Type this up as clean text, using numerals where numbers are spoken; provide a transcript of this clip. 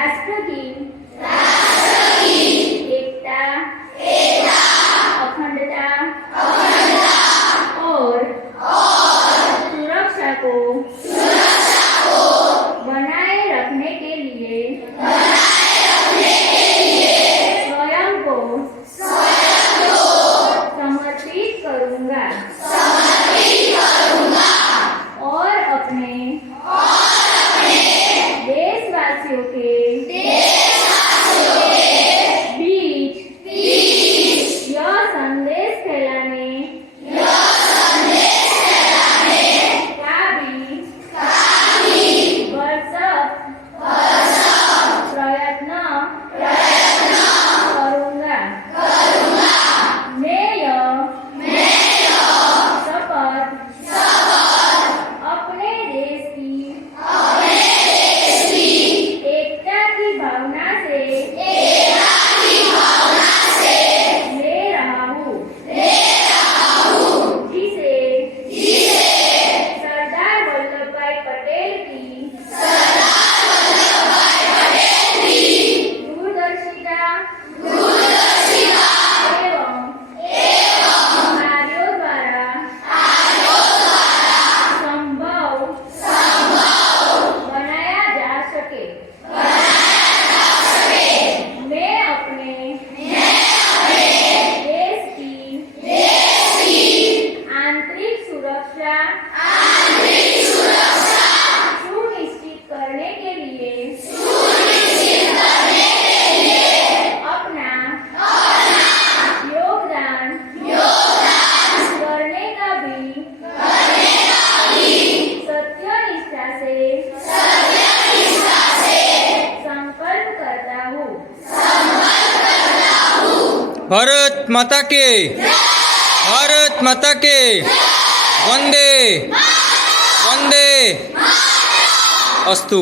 राष्ट्र की एकता, अखंडता और सुरक्षा को बनाए रखने के लिए स्वयं को समर्पित करूंगा और अपने देशवासियों के बीच यह संदेश फैलाने का भी भरसक प्रयत्न करूंगा। मैं यह शपथ अपने देश की एकता की भावना से ले रहा हूँ, जिसे सरदार वल्लभभाई पटेल की दूरदर्शिता एवं कार्यों द्वारा संभव बनाया जा सके। मैं अपने देश की आंतरिक सुरक्षा सुनिश्चित करने के लिए अपना योगदान करने का भी सत्यनिष्ठा से संकल्प करता हूँ। भारत माता के, भारत माता के, वंदे वंदे अस्तु।